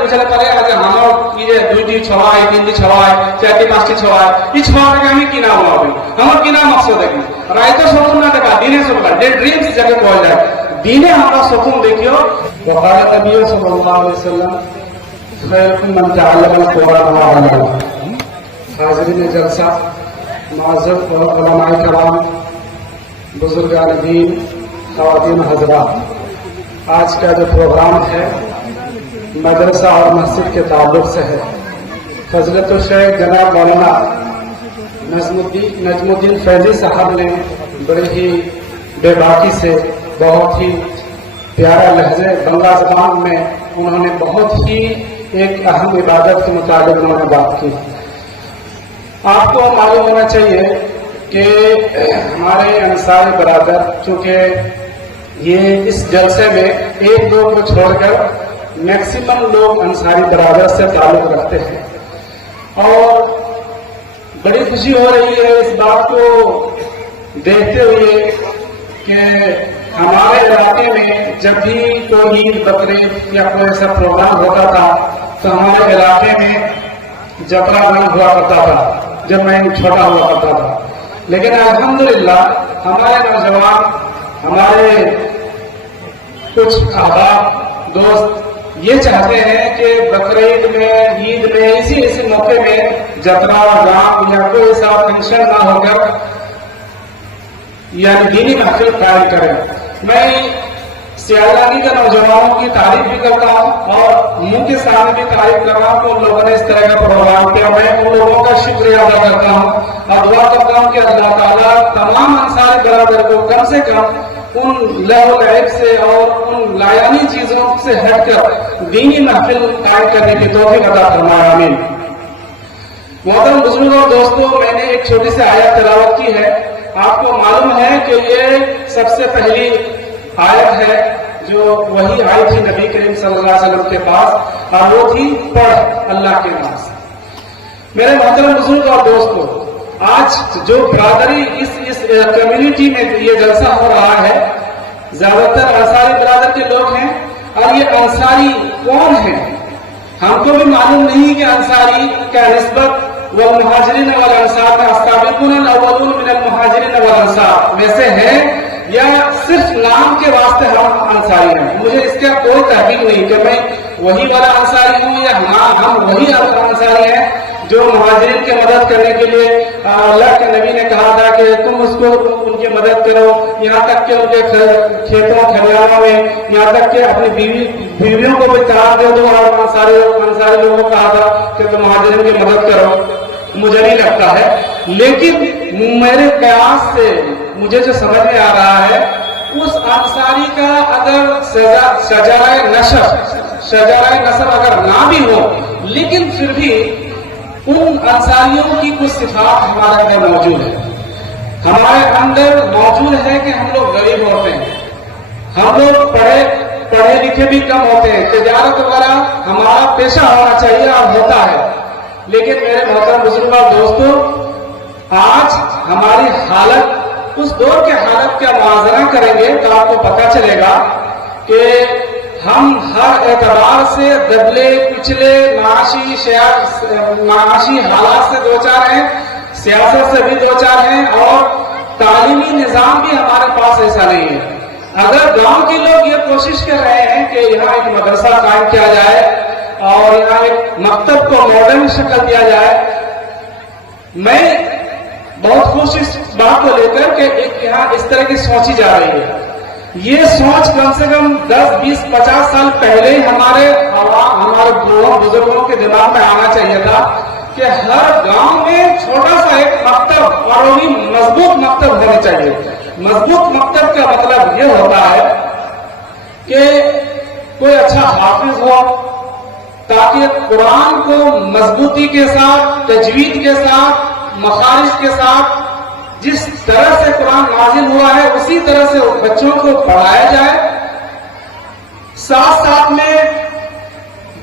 বুঝালে পারে যে আমার কি যে 2টি ছয় 3টি ছয় 4টি 5টি ছয় এই ছয়টাকে আমি কি নাম হবে আমার কি নাম মকসদ কি রাইতো স্বপ্ন না দেখা দিনে স্বপ্ন ডে ড্রিমস যাকে বলা যায় দিনে আমরা স্বপ্ন দেখিও وقال النبي صلى الله عليه وسلم خيركم من تعلم القرآن وعلمه حاضرین جلسہ معزز علماء کرام بزرگان دین خواتین حضرات آج کا جو پروگرام ہے مدرسہ اور مسجد کے تعلق سے ہے فضیلت الشیخ جناب مولانا نجم الدین فیضی صاحب نے بڑے ہی بے باکی سے بہت ہی پیارا لہجے بنگلہ زبان میں انہوں نے بہت ہی ایک اہم عبادت کے متعلق انہوں نے بات کی آپ کو معلوم ہونا چاہیے کہ ہمارے انصاری برادر چونکہ یہ اس جلسے میں ایک دو کو چھوڑ کر میکسیمم لوگ انصاری برادر سے تعلق رکھتے ہیں اور بڑی خوشی ہو رہی ہے اس بات کو دیکھتے ہوئے کہ ہمارے علاقے میں جب بھی کوئی عید بقرعید یا کوئی ایسا پروگرام ہوتا تھا تو ہمارے علاقے میں جترا بند ہوا کرتا تھا جب میں چھوٹا ہوا کرتا تھا لیکن الحمدللہ ہمارے نوجوان ہمارے کچھ احباب دوست یہ چاہتے ہیں کہ بقرعید میں عید میں اسی موقع میں جترا گام یا کوئی ایسا فنکشن نہ ہو کر یعنی دینی محفل قائم کریں میں سیالانی کے نوجوانوں کی تعریف بھی کرتا ہوں اور منہ کے سامنے بھی تعریف کر رہا ہوں کہ ان لوگوں نے اس طرح کا پروگرام کیا میں ان لوگوں کا شکریہ ادا کرتا ہوں اور دعا کرتا ہوں کہ اللہ تعالیٰ تمام انصاری برادر کو کم سے کم ان لہو لعب سے اور ان لایانی چیزوں سے ہٹ کر دینی محفل قائم کرنے کی توفیق عطا فرمائے آمین محترم بزرگوں اور دوستوں میں نے ایک چھوٹی سی آیت تلاوت کی ہے آپ کو معلوم ہے کہ یہ سب سے پہلی آیت ہے جو وہی آئی تھی نبی کریم صلی اللہ علیہ وسلم کے پاس اور وہ تھی پڑھ اللہ کے نام سے میرے محترم بزرگ اور دوستوں آج جو برادری اس کمیونٹی میں یہ جلسہ ہو رہا ہے زیادہ تر انصاری برادر کے لوگ ہیں اور یہ انصاری کون ہیں ہم کو بھی معلوم نہیں کہ انصاری کا نسبت والمہاجرین والانصار میں السابقون الاولون من المہاجرین والانصار میں سے ہے یا صرف نام کے واسطے ہم انصاری ہیں مجھے اس کا کوئی تحقیق نہیں کہ میں وہی والا انصاری ہوں یا ہم وہی انصاری ہیں جو مہاجرین کی مدد کرنے کے لیے اللہ کے نبی نے کہا تھا کہ تم اس کو ان کی مدد کرو یہاں تک کہ ان کے کھیتوں کھلیانوں میں یہاں تک کہ اپنی بیویوں کو بھی طلاق دے دو اور انصاری لوگوں کو کہا تھا کہ تم مہاجرین کی مدد کرو مجھے نہیں لگتا ہے لیکن میرے قیاس سے مجھے جو سمجھ میں آ رہا ہے اس انصاری کا اگر شجرۂ نسب اگر نہ بھی ہو لیکن پھر بھی ان انصاریوں کی کچھ صفات ہمارے اندر موجود ہے ہمارے اندر موجود ہے کہ ہم لوگ غریب ہوتے ہیں ہم لوگ پڑھے لکھے بھی کم ہوتے ہیں تجارت وغیرہ ہمارا پیشہ ہونا چاہیے اور ہوتا ہے لیکن میرے محترم بزرگ اور دوستوں آج ہماری حالت اس دور کے حالت کا موازنہ کریں گے تو آپ کو پتہ چلے گا کہ ہم ہر اعتبار سے دبلے پچھلے معاشی حالات سے دوچار ہیں سیاست سے بھی دوچار ہیں اور تعلیمی نظام بھی ہمارے پاس ایسا نہیں ہے اگر گاؤں کے لوگ یہ کوشش کر رہے ہیں کہ یہاں ایک مدرسہ قائم کیا جائے اور یہاں ایک مکتب کو ماڈرن شکل دیا جائے میں بہت خوش اس بات کو لے کر کہ ایک یہاں اس طرح کی سوچی جا رہی ہے یہ سوچ کم سے کم 10, 20, 50 سال پہلے ہمارے بزرگوں کے دماغ میں آنا چاہیے تھا کہ ہر گاؤں میں چھوٹا سا ایک مکتب اور وہ بھی مضبوط مکتب ہونا چاہیے مضبوط مکتب کا مطلب یہ ہوتا ہے کہ کوئی اچھا حافظ ہو تاکہ قرآن کو مضبوطی کے ساتھ تجوید کے ساتھ مخارج کے ساتھ جس طرح سے قرآن نازل ہوا ہے اسی طرح سے بچوں کو پڑھایا جائے ساتھ ساتھ میں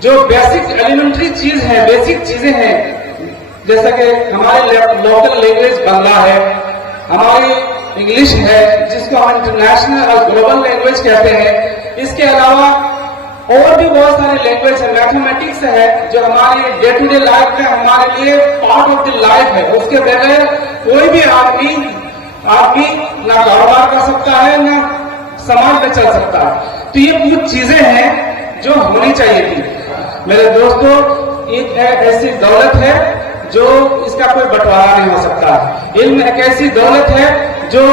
جو بیسک ایلیمنٹری چیز ہے بیسک چیزیں ہیں جیسا کہ ہماری لوکل لینگویج بنگلہ ہے ہماری انگلش ہے جس کو ہم انٹرنیشنل اور گلوبل لینگویج کہتے ہیں اس کے علاوہ اور بھی بہت سارے لینگویج ہے، میتھمیٹکس ہے جو ہمارے ڈے ٹو ڈے لائف میں ہمارے لیے پارٹ آف دی لائف ہے. اس کے بغیر کوئی بھی آدمی نہ کاروبار کر سکتا ہے نہ سماج میں چل سکتا ہے. تو یہ کچھ چیزیں ہیں جو ہونی چاہیے تھی. میرے دوستو، ایک ایسی دولت ہے جو اس کا کوئی بٹوارا نہیں ہو سکتا. علم ایک ایسی دولت ہے جو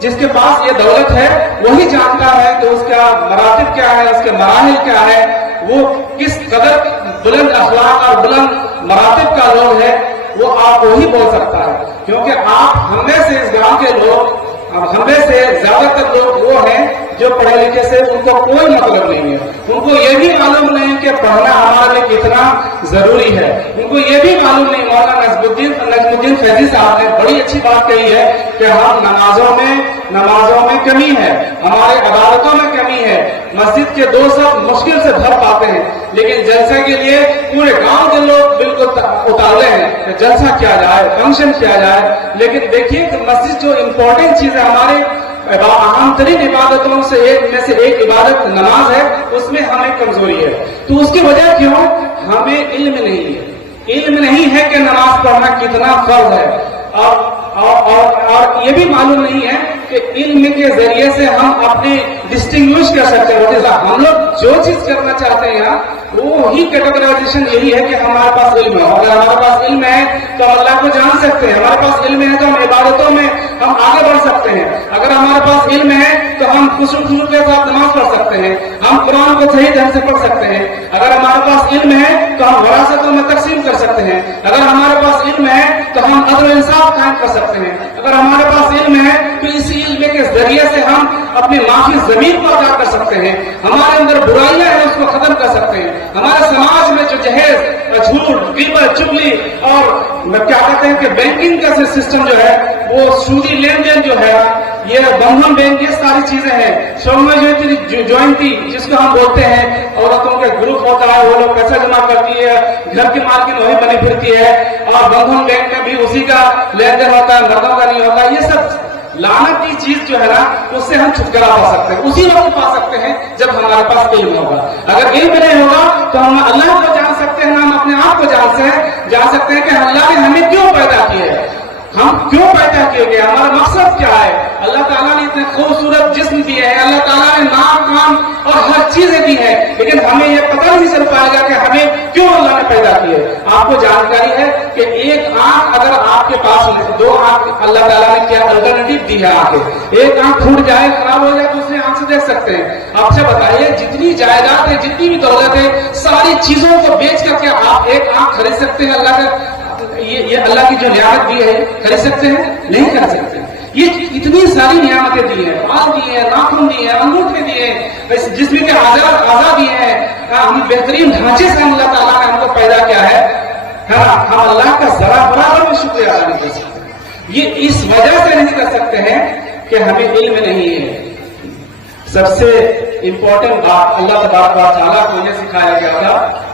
جس کے پاس یہ دولت ہے وہی جانتا ہے کہ اس کا مراتب کیا ہے، اس کے مراحل کیا ہے، وہ کس قدر بلند اخلاق اور بلند مراتب کا لوگ ہے، وہ آپ کو ہی بول سکتا ہے. کیونکہ آپ ہم میں سے اس گاؤں کے لوگ، ہم میں سے زیادہ تر لوگ وہ ہیں جو پڑھے لکھے سے ان کو کوئی مطلب نہیں ہے. ان کو یہ بھی معلوم نہیں کہ پڑھنا ہمارے لیے کتنا ضروری ہے. ان کو یہ بھی معلوم نہیں. مولانا نجم الدین فیضی صاحب نے بڑی اچھی بات کہی ہے کہ ہم نمازوں میں کمی ہے، ہمارے عبادتوں میں کمی ہے. مسجد کے 2 صف مشکل سے بھر پاتے ہیں، لیکن جلسے کے لیے پورے گاؤں کے لوگ بالکل اتارے ہیں کہ جلسہ کیا جائے، فنکشن کیا جائے. لیکن دیکھیے کہ مسجد جو امپورٹنٹ چیز ہے، ہمارے اہم ترین عبادتوں سے ایک عبادت نماز ہے، اس میں ہمیں کمزوری ہے. تو اس کی وجہ کیوں؟ ہمیں علم نہیں ہے. علم نہیں ہے کہ نماز پڑھنا کتنا فرض ہے، اور یہ بھی معلوم نہیں ہے کہ علم کے ذریعے سے ہم اپنے ڈسٹنگوش کر سکتے ہیں. ہم لوگ جو چیز کرنا چاہتے ہیں وہی کیٹیگرائزیشن یہی ہے کہ ہمارے پاس علم ہے. اگر ہمارے پاس علم ہے تو ہم اللہ کو جان سکتے ہیں. ہمارے پاس علم ہے تو ہم عبادتوں میں ہم آگے بڑھ سکتے ہیں. اگر ہمارے پاس علم ہے تو ہم خشوع کے ساتھ نماز پڑھ سکتے ہیں. ہم قرآن کو صحیح ڈھنگ سے پڑھ سکتے ہیں. اگر ہمارے پاس علم ہے تو ہم وراثتوں میں تقسیم کر سکتے ہیں. اگر ہمارے پاس علم ہے تو ہم عدل و انصاف قائم کر سکتے ہیں. اگر ہمارے پاس علم ہے تو اسی علم کے ذریعے سے ہم اپنی ماں کی زمین کو ادا کر سکتے ہیں. ہمارے اندر برائیاں ہیں اس کو ختم کر سکتے ہیں. ہمارے سماج میں جو جہیز، جھوٹ، غیبت، چغلی اور کیا کہتے ہیں کہ بینکنگ کا سسٹم جو ہے، وہ سودی لین دین جو ہے، یہ بندھن بینک، یہ ساری چیزیں ہیں. جوائنٹی جس کو ہم بولتے ہیں، عورتوں کے گروپ ہوتا ہے، وہ لوگ پیسہ جمع کرتی ہے، گھر کی مالکن وہی بنی پھرتی ہے، اور بندھن بینک میں بھی اسی کا لین دین ہوتا ہے، مردوں کا نہیں ہوتا. یہ سب لعنت کی چیز جو ہے نا، اس سے ہم چھٹکارا پا سکتے ہیں. اسی وقت پا سکتے ہیں جب ہمارے پاس علم ہوگا. اگر علم نہیں ہوگا تو ہم اللہ کو جان سکتے ہیں، ہم اپنے آپ کو جان سکتے ہیں کہ اللہ نے ہمیں کیوں پیدا کیا ہے، ہم کیوں پیدا کیے گئے، ہمارا مقصد کیا ہے. اللہ تعالیٰ نے اتنے خوبصورت جسم دیے ہیں، اللہ تعالیٰ نے ناک، کان اور ہر چیزیں دی ہے، لیکن ہمیں یہ پتہ نہیں چل پائے گا کہ ہمیں کیوں اللہ نے پیدا کیے. آپ کو جانکاری ہے کہ ایک آنکھ اگر آپ کے پاس 2 آنکھ اللہ تعالیٰ نے کیا الٹرنیٹو دی ہے آنکھیں. ایک آنکھ ٹوٹ جائے، خراب ہو جائے تو دوسری آنکھ سے دیکھ سکتے ہیں. آپ سے بتائیے، جتنی جائیداد ہے، جتنی بھی دولت ہے، ساری چیزوں کو بیچ کر کے آپ ایک آنکھ خرید سکتے ہیں؟ اللہ کا یہ اللہ کی جو نعمت دی ہے خرید سکتے ہیں؟ نہیں کر سکتے. یہ اتنی ساری نعمتیں دی ہیں، بال دی ہیں، ناخن دی ہیں، انگوٹھے دیے ہیں، جسم کے اعضاء دیے ہیں. ہم بہترین ڈھانچے سے اللہ تعالیٰ نے ہم کو پیدا کیا ہے. ہم اللہ کا ذرا برابر میں شکریہ ادا نہیں کر سکتے. یہ اس وجہ سے نہیں کر سکتے ہیں کہ ہمیں علم نہیں ہے. سب سے امپورٹنٹ بات اللہ تبارک و تعالیٰ کو یہ سکھایا گیا تھا.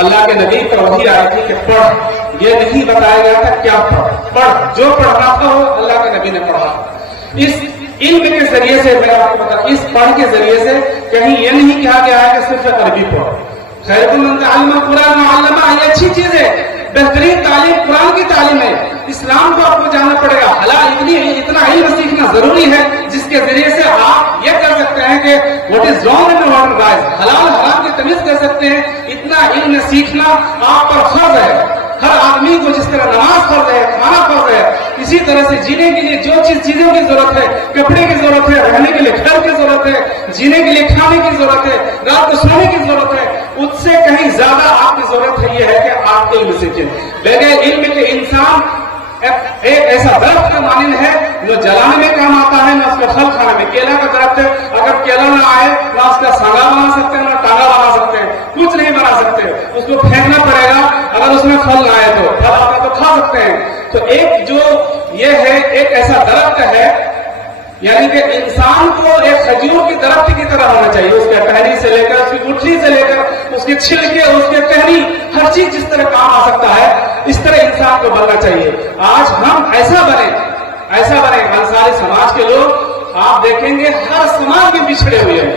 اللہ کے نبی پر وحی آئی تھی کہ پڑھ، یہ نہیں بتایا گیا تھا کیا پڑھ. جو پڑھنا تھا وہ اللہ کے نبی نے پڑھا. اس علم کے ذریعے سے میں آپ کو بتا، اس پڑھ کے ذریعے سے کہیں یہ نہیں کہا گیا ہے کہ صرف عربی پڑھو. خیرکم من تعلم القرآن وعلمہ، یہ اچھی چیز ہے، بہترین تعلیم قرآن کی تعلیم ہے. اسلام کو آپ کو جاننا پڑے گا. حلال اتنا علم سیکھنا ضروری ہے جس کے ذریعے سے آپ یہ کر سکتے ہیں کہ what is wrong and what is right, حلال حرام کی تمیز کر سکتے ہیں. اتنا علم سیکھنا آپ پر فرض ہے. ہر آدمی کو جس طرح نماز فرض ہے، کھانا فرض ہے، اسی طرح سے جینے کے لیے جو چیزوں کی ضرورت ہے، کپڑے کی ضرورت ہے، رہنے کے لیے گھر کی ضرورت ہے، جینے کے لیے کھانے کی ضرورت ہے، رات کو سونے کی ضرورت ہے، اس سے کہیں زیادہ آپ کی ضرورت ہے یہ ہے کہ آپ علم سیکھیں. بغیر علم کے انسان ایک ایسا درخت کا مانند ہے جو جلانے میں کام آتا ہے، نہ اس کا پھل کھانے میں. کیلا کا درخت ہے، اگر کیلا نہ آئے نہ اس کا سانگا بنا سکتے ہیں، نہ ٹانگا بنا سکتے ہیں، کچھ نہیں بنا سکتے. اس کو پھینکنا پڑے گا. اگر اس میں پھل نہ آئے تو پھل آتا تو کھا سکتے ہیں. تو ایک جو یہ ہے ایک ایسا درخت ہے، یعنی کہ انسان کو ایک کھجور کی درخت کی طرح ہونا چاہیے. اس کے ٹہنی سے لے کر، اس کی گٹھلی سے لے کر، اس کے چھلکے، اس کے ٹہنی، ہر چیز جس طرح کام آ سکتا ہے اس طرح انسان کو بننا چاہیے. آج ہم ایسا بنے انصاری سماج کے لوگ آپ دیکھیں گے ہر سماج میں بچھڑے ہوئے ہیں.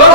10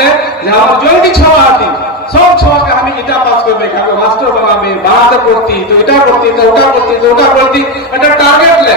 লে যে আমার জয়টি ছোঁয়া আতি সব ছোঁয়াকে আমি এটা পাস করবে, কাকে মাস্টার বানাবে, বানাতে করতি তো এটা করতি তো ওটা করতি তো ওটা করতি, একটা টার্গেট লে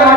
কোনো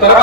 তারা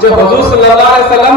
যে হুজুর সাল্লাল্লাহু আলাইহি সাল্লাম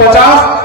50